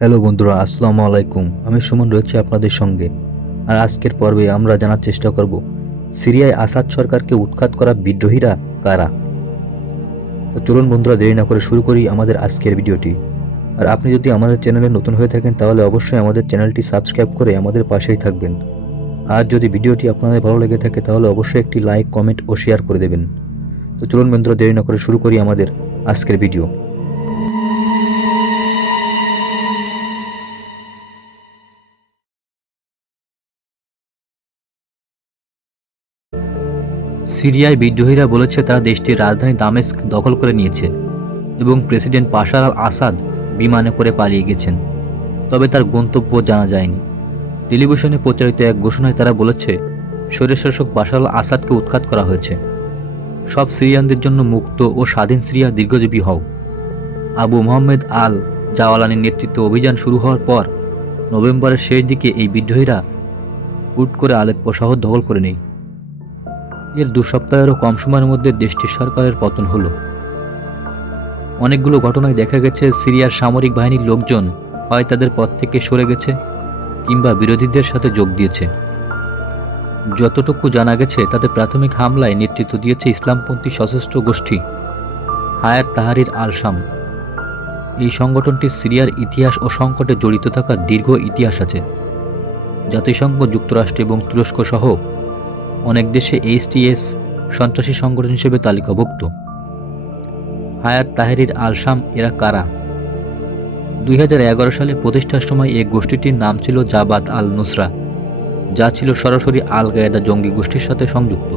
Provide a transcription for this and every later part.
Hello বন্ধুরা, আসসালামু আলাইকুম। আমি সুমন রয়েছি আপনাদের সঙ্গে। আর আজকের পর্বে আমরা জানার চেষ্টা করব, সিরিয়ায় আসাদ সরকারকে উৎখাত করা বিদ্রোহীরা কারা? তো চলুন বন্ধুরা, দেরি না করে শুরু করি আমাদের আজকের ভিডিওটি। আর আপনি যদি আমাদের চ্যানেলে নতুন হয়ে থাকেন, তাহলে অবশ্যই আমাদের চ্যানেলটি সাবস্ক্রাইব করে আমাদের পাশেই থাকবেন। আর যদি ভিডিওটি আপনাদের ভালো লেগে থাকে, তাহলে অবশ্যই একটি লাইক, কমেন্ট ও শেয়ার করে দেবেন। তো চলুন বন্ধুরা, দেরি না করে শুরু করি আমাদের আজকের ভিডিও। সিরিয়ায় বিদ্রোহীরা বলেছে তারা দেশটির রাজধানী দামেস্ক দখল করে নিয়েছে এবং প্রেসিডেন্ট বাশার আল আসাদ বিমানে করে পালিয়ে গেছেন। তবে তার গন্তব্য জানা যায়নি। টেলিভিশনে প্রচারিত এক ঘোষণায় তারা বলেছে স্বৈরশাসক বাশার আল আসাদকে উৎখাত করা হয়েছে। সব সিরিয়ানদের জন্য মুক্ত ও স্বাধীন সিরিয়া দীর্ঘজীবী হও। আবু মোহাম্মদ আল জাওয়ালানির নেতৃত্বে অভিযান শুরু হওয়ার পর নভেম্বরের শেষ দিকে এই বিদ্রোহীরা উট করে আলেপ্পো শহর দখল করে নেয়। এর দু সপ্তাহেরও কম সময়ের মধ্যে দেশটির সরকারের পতন হলো। অনেকগুলো ঘটনায় দেখা গেছে, সিরিয়ার সামরিক বাহিনীর লোকজন হয় তাদের পথ থেকে সরে গেছে কিংবা বিরোধীদের সাথে যোগ দিয়েছে। যতটুকু জানা গেছে, তাতে প্রাথমিক হামলায় নেতৃত্ব দিয়েছে ইসলামপন্থী সশস্ত্র গোষ্ঠী হায়াত তাহারির আলসাম এই সংগঠনটি সিরিয়ার ইতিহাস ও সংকটে জড়িত থাকার দীর্ঘ ইতিহাস আছে। জাতিসংঘ, যুক্তরাষ্ট্র এবং তুরস্ক সহ অনেক দেশে এইচটিএস সন্ত্রাসী সংগঠন হিসেবে তালিকাভুক্ত। হায়াত তাহেরির আলসাম এরা কারা? দুই হাজার এগারো সালে প্রতিষ্ঠার সময় এই গোষ্ঠীটির নাম ছিল জাবাত আল নুসরা যা ছিল সরাসরি আল গায়েদা জঙ্গি গোষ্ঠীর সাথে সংযুক্ত।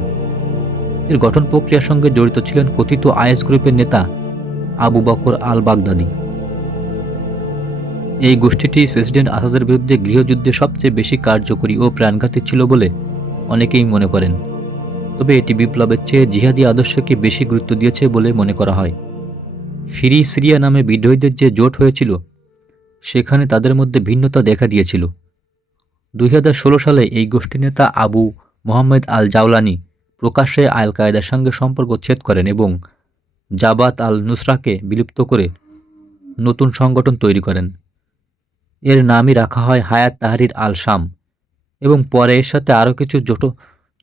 এর গঠন প্রক্রিয়ার সঙ্গে জড়িত ছিলেন কথিত আইএস গ্রুপের নেতা আবু বকর আল বাগদাদি এই গোষ্ঠীটি প্রেসিডেন্ট আসাদের বিরুদ্ধে গৃহযুদ্ধে সবচেয়ে বেশি কার্যকরী ও প্রাণঘাতী ছিল বলে অনেকেই মনে করেন। তবে এটি বিপ্লবের চেয়ে জিহাদি আদর্শকে বেশি গুরুত্ব দিয়েছে বলে মনে করা হয়। ফিরি সিরিয়া নামে বিদ্রোহীদের যে জোট হয়েছিল, সেখানে তাদের মধ্যে ভিন্নতা দেখা দিয়েছিল। দুই হাজার ষোলো সালে এই গোষ্ঠী নেতা আবু মোহাম্মদ আল জাওলানি প্রকাশ্যে আল কায়দার সঙ্গে সম্পর্ক ছেদ করেন এবং জাবাত আল নুসরাকে বিলুপ্ত করে নতুন সংগঠন তৈরি করেন। এর নামই রাখা হয় হায়াত তাহারির আল শাম এবং পরে এর সাথে আরও কিছু ছোট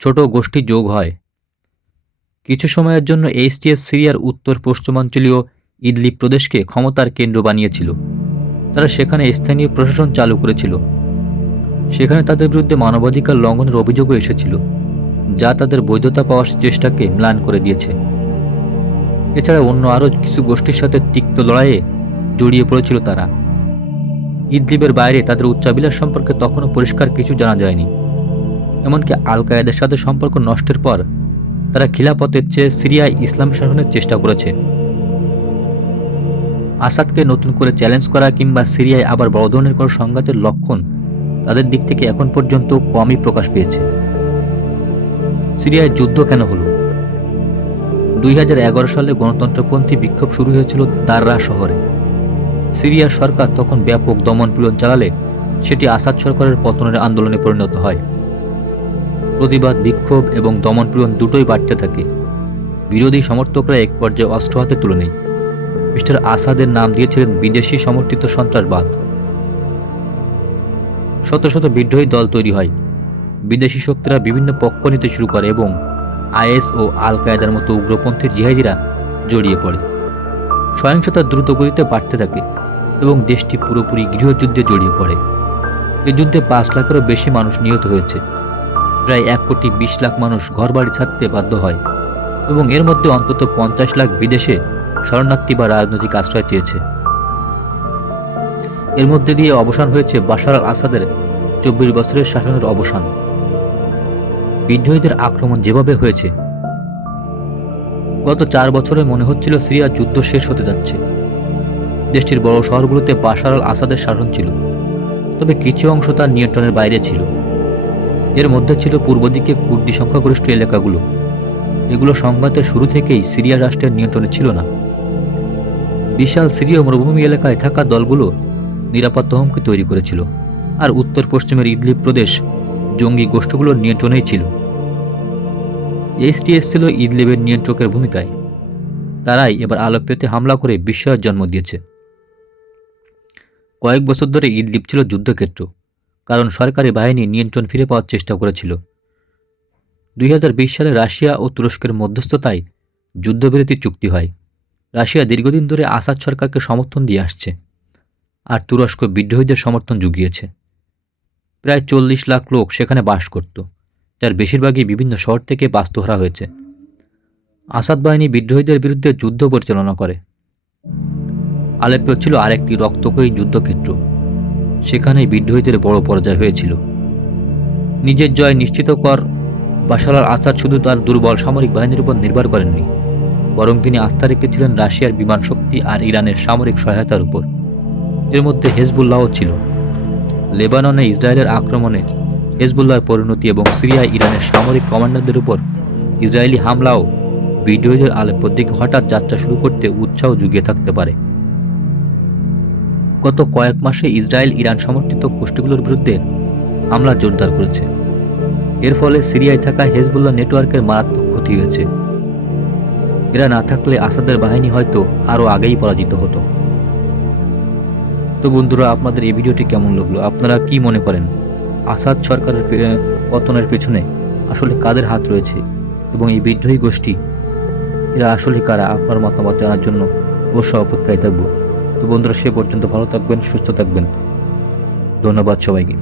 ছোট গোষ্ঠী যোগ হয়। কিছু সময়ের জন্য এইচটিএস সিরিয়ার উত্তর পশ্চিমাঞ্চলীয় ইদলি প্রদেশকে ক্ষমতার কেন্দ্র বানিয়েছিল। তারা সেখানে স্থানীয় প্রশাসন চালু করেছিল। সেখানে তাদের বিরুদ্ধে মানবাধিকার লঙ্ঘনের অভিযোগও এসেছিল, যা তাদের বৈধতা পাওয়ার চেষ্টাকে ম্লান করে দিয়েছে। এছাড়া অন্য আরও কিছু গোষ্ঠীর সাথে তিক্ত লড়াইয়ে জড়িয়ে পড়েছিল তারা। ইদলিবের বাইরে তাদের উচ্চাবিলাস সম্পর্কে তখনও পরিষ্কার কিছু জানা যায়নি। এমনকি আল কায়েদের সাথে সম্পর্ক নষ্টের পর তারা খিলাপথের চেয়ে সিরিয়ায় ইসলাম শাসনের চেষ্টা করেছে। আসাদকে নতুন করে চ্যালেঞ্জ করা কিংবা সিরিয়ায় আবার বড় ধরনের কোনো সংঘাতের লক্ষণ তাদের দিক থেকে এখন পর্যন্ত কমই প্রকাশ পেয়েছে। সিরিয়ায় যুদ্ধ কেন হলো? দুই হাজার এগারো সালে গণতন্ত্রপন্থী বিক্ষোভ শুরু হয়েছিল দাররা শহরে। সিরিয়ার সরকার তখন ব্যাপক দমনপীড়ন চালালে সেটি আসাদ সরকারের পতনের আন্দোলনে পরিণত হয়। প্রতিবাদ, বিক্ষোভ এবং দমনপীড়ন দুটোই বাড়তে থাকে। বিরোধী সমর্থকরা এক পর্যায়ে অস্ত্র হাতে তুলে নেয়। মিস্টার আসাদের নাম দিয়েছিলেন বিদেশি সমর্থিত সন্ত্রাসবাদ। শত শত বিদ্রোহী দল তৈরি হয়। বিদেশি শক্তিরা বিভিন্ন পক্ষ নিতে শুরু করে এবং আইএস ও আল কায়দার মতো উগ্রপন্থী জিহাদিরা জড়িয়ে পড়ে। সহিংসতা দ্রুত গতিতে বাড়তে থাকে এবং দেশটি পুরোপুরি গৃহযুদ্ধে জড়িয়ে পড়ে। এ যুদ্ধে পাঁচ লাখেরও বেশি মানুষ নিহত হয়েছে। প্রায় এক কোটি বিশ লাখ মানুষ ঘরবাড়ি ছাড়তে বাধ্য হয় এবং এর মধ্যে অন্তত পঞ্চাশ লাখ বিদেশে শরণার্থী বা রাজনৈতিক আশ্রয় চেয়েছে। এর মধ্যে দিয়ে অবসান হয়েছে বাশার আল আসাদের চব্বিশ বছরের শাসনের অবসান। বিদ্রোহীদের আক্রমণ যেভাবে হয়েছে গত চার বছরে মনে হচ্ছিল সিরিয়ার যুদ্ধ শেষ হতে যাচ্ছে। দেশটির বড় শহরগুলোতে বাশার আল আসাদের শাসন ছিল, তবে কিছু অংশ তার নিয়ন্ত্রণের বাইরে ছিল। এর মধ্যে ছিল পূর্ব দিকে কুর্দি সংখ্যাগরিষ্ঠ এলাকাগুলো। এগুলো সংঘাতের শুরু থেকেই সিরিয়া রাষ্ট্রের নিয়ন্ত্রণে ছিল না। বিশাল সিরীয় মরুভূমি এলাকায় থাকা দলগুলো নিরাপত্তা হুমকি তৈরি করেছিল, আর উত্তর পশ্চিমের ইদলিব প্রদেশ জঙ্গি গোষ্ঠীগুলোর নিয়ন্ত্রণেই ছিল। এইচটিএস ছিল ইদলিবের নিয়ন্ত্রকের ভূমিকায়। তারাই এবার আলোপ্যতে হামলা করে বিস্ময়ের জন্ম দিয়েছে। কয়েক বছর ধরে ইদলিব ছিল যুদ্ধক্ষেত্র, কারণ সরকারি বাহিনী নিয়ন্ত্রণ ফিরে পাওয়ার চেষ্টা করেছিল। দুই হাজার বিশ সালে রাশিয়া ও তুরস্কের মধ্যস্থতায় যুদ্ধবিরতি চুক্তি হয়। রাশিয়া দীর্ঘদিন ধরে আসাদ সরকারকে সমর্থন দিয়ে আসছে, আর তুরস্ক বিদ্রোহীদের সমর্থন জুগিয়েছে। প্রায় চল্লিশ লাখ লোক সেখানে বাস করত। যার বেশিরভাগই বিভিন্ন শহর থেকে বাস্তুহারা হয়েছে। আসাদ বাহিনী বিদ্রোহীদের বিরুদ্ধে যুদ্ধ পরিচালনা করে। আলেপ্পো ছিল আরেকটি রক্তকয়ী যুদ্ধক্ষেত্র। সেখানেই বিদ্রোহীদের বড় পরাজয় হয়েছিল। নিজের জয় নিশ্চিত কর আল আসাদ শুধু তার দুর্বল সামরিক বাহিনীর উপর নির্ভর করেননি, বরং তিনি আস্থা রেখেছিলেন রাশিয়ার বিমান শক্তি আর ইরানের সামরিক সহায়তার উপর। এর মধ্যে হেজবুল্লাহও ছিল। লেবাননে ইসরায়েলের আক্রমণে হেজবুল্লাহর পরিণতি এবং সিরিয়ায় ইরানের সামরিক কমান্ডারদের উপর ইসরায়েলি হামলাও বিদ্রোহীদের আলেপ্পোর দিকে হঠাৎ যাত্রা শুরু করতে উৎসাহ জুগিয়ে থাকতে পারে। গত কয়েক মাসে ইসরায়েল ইরান সমর্থিত গোষ্ঠীগুলোর বিরুদ্ধে হামলা জোরদার করেছে। এর ফলে সিরিয়ায় থাকা হেজবুল্লাহ নেটওয়ার্কের মারাত্মক ক্ষতি হয়েছে। এরা না থাকলে আসাদের বাহিনী হয়তো আরও আগেই পরাজিত হতো। তো বন্ধুরা, আপনাদের এই ভিডিওটি কেমন লাগল? আপনারা কি মনে করেন? আসাদ সরকারের পতনের পেছনে আসলে কাদের হাত রয়েছে এবং এই বিদ্রোহী গোষ্ঠী, এরা আসলে কারা? আপনার মতামত জানার জন্য অবশ্য অপেক্ষায় থাকব। তো বন্ধুরা, সে পর্যন্ত ভালো থাকবেন, সুস্থ থাকবেন। ধন্যবাদ সবাইকে।